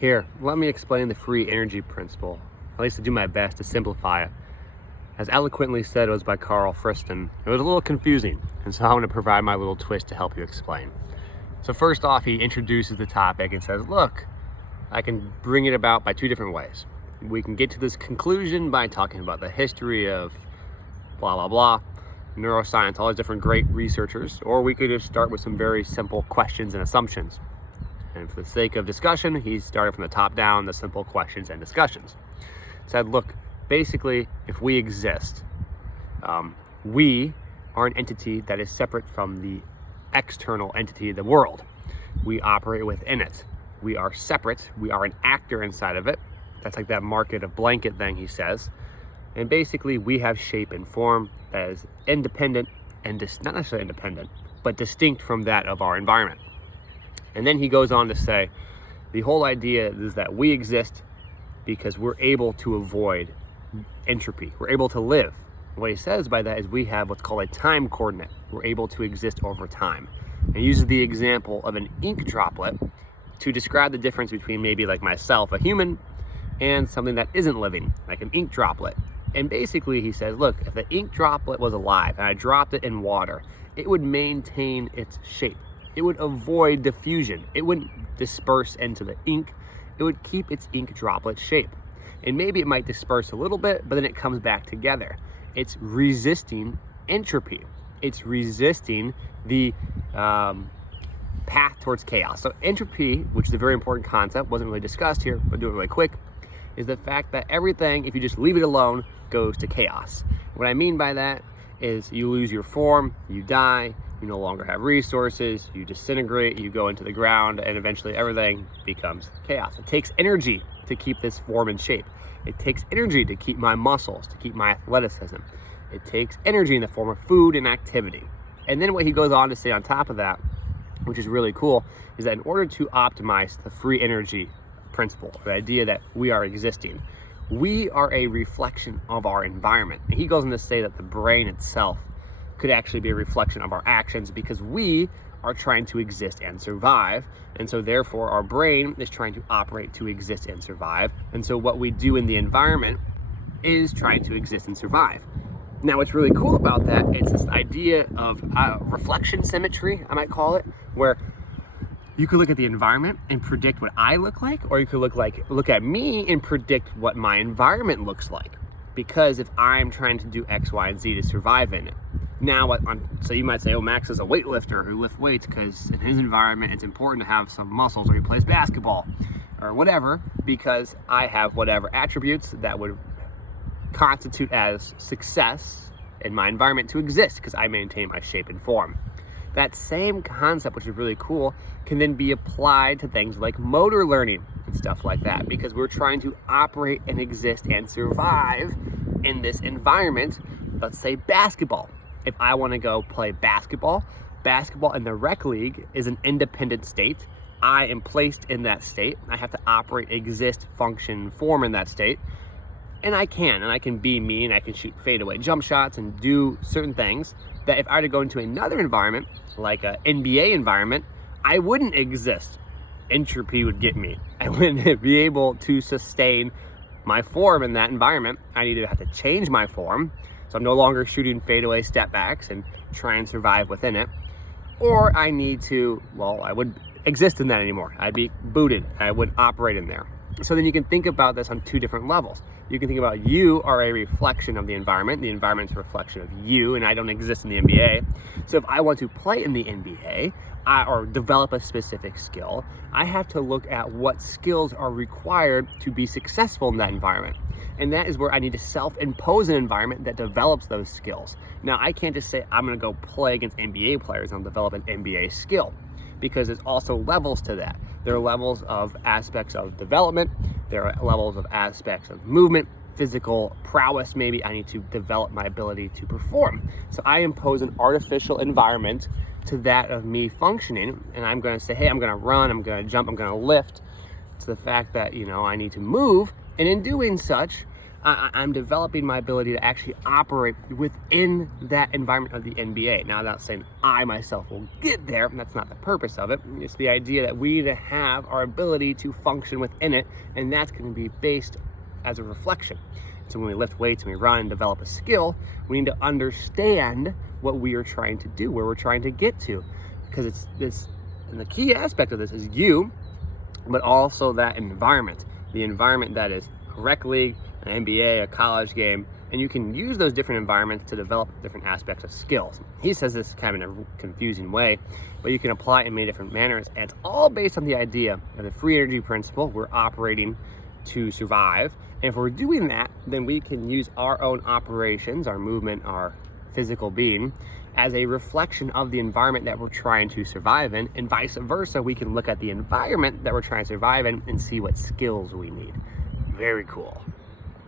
Here, let me explain the free energy principle, at least to do my best to simplify it. As eloquently said, it was by Carl Friston. It was a little confusing, and so I want to provide my little twist to help you explain. So first off, he introduces the topic and says, look, I can bring it about by two different ways. We can get to this conclusion by talking about the history of blah, blah, blah, neuroscience, all these different great researchers, or we could just start with some very simple questions and assumptions. And for the sake of discussion, he started from the top down, the simple questions and discussions. Said, look, basically, if we exist, we are an entity that is separate from the external entity, the world. We operate within it. We are separate. We are an actor inside of it. That's like that market of blanket thing, he says. And basically, we have shape and form that is independent and not necessarily independent, but distinct from that of our environment. And then he goes on to say, the whole idea is that we exist because we're able to avoid entropy. We're able to live. What he says by that is we have what's called a time coordinate. We're able to exist over time. And he uses the example of an ink droplet to describe the difference between maybe like myself, a human, and something that isn't living, like an ink droplet. And basically he says, look, if the ink droplet was alive and I dropped it in water, it would maintain its shape. It would avoid diffusion. It wouldn't disperse into the ink. It would keep its ink droplet shape. And maybe it might disperse a little bit, but then it comes back together. It's resisting entropy. It's resisting the path towards chaos. So entropy, which is a very important concept, wasn't really discussed here, but do it really quick, is the fact that everything, if you just leave it alone, goes to chaos. What I mean by that is you lose your form, you die, you no longer have resources, you disintegrate, you go into the ground, and eventually everything becomes chaos. It takes energy to keep this form and shape. It takes energy to keep my muscles, to keep my athleticism. It takes energy in the form of food and activity. And then what he goes on to say on top of that, which is really cool, is that in order to optimize the free energy principle, the idea that we are existing, we are a reflection of our environment. And he goes on to say that the brain itself could actually be a reflection of our actions because we are trying to exist and survive. And so therefore our brain is trying to operate to exist and survive. And so what we do in the environment is trying to exist and survive. Now what's really cool about that, it's this idea of reflection symmetry, I might call it, where you could look at the environment and predict what I look like, or you could look at me and predict what my environment looks like. Because if I'm trying to do X, Y, and Z to survive in it. Now, so you might say, oh, Max is a weightlifter who lifts weights because in his environment, it's important to have some muscles, or he plays basketball or whatever, because I have whatever attributes that would constitute as success in my environment to exist because I maintain my shape and form. That same concept, which is really cool, can then be applied to things like motor learning and stuff like that, because we're trying to operate and exist and survive in this environment. Let's say basketball. If I want to go play basketball in the rec league is an independent state. I am placed in that state. I have to operate, exist, function, form in that state. And I can be me, and I can shoot fadeaway jump shots and do certain things that if I were to go into another environment, like an NBA environment, I wouldn't exist. Entropy would get me. I wouldn't be able to sustain my form in that environment. I'd either have to change my form, so I'm no longer shooting fadeaway step backs and try and survive within it, or I need to, well, I wouldn't exist in that anymore. I'd be booted. I wouldn't operate in there. So then you can think about this on two different levels. You can think about you are a reflection of the environment's a reflection of you, and I don't exist in the NBA. So if I want to play in the NBA or develop a specific skill, I have to look at what skills are required to be successful in that environment. And that is where I need to self-impose an environment that develops those skills. Now, I can't just say I'm gonna go play against NBA players and develop an NBA skill, because there's also levels to that. There are levels of aspects of development. There are levels of aspects of movement, physical prowess. Maybe I need to develop my ability to perform. So I impose an artificial environment to that of me functioning. And I'm gonna say, hey, I'm gonna run, I'm gonna jump, I'm gonna lift. It's the fact that, I need to move. And in doing such, I'm developing my ability to actually operate within that environment of the NBA. Now, I'm not saying I myself will get there. That's not the purpose of it. It's the idea that we need to have our ability to function within it, and that's going to be based as a reflection. So when we lift weights and we run and develop a skill, we need to understand what we are trying to do, where we're trying to get to, because it's this, and the key aspect of this is you, but also that environment, the environment that is a rec league, an NBA, a college game, and you can use those different environments to develop different aspects of skills. He says this kind of in a confusing way, but you can apply it in many different manners, and it's all based on the idea of the free energy principle. We're operating to survive, and if we're doing that, then we can use our own operations, our movement, our physical being, as a reflection of the environment that we're trying to survive in, and vice versa. We can look at the environment that we're trying to survive in and see what skills we need. Very cool.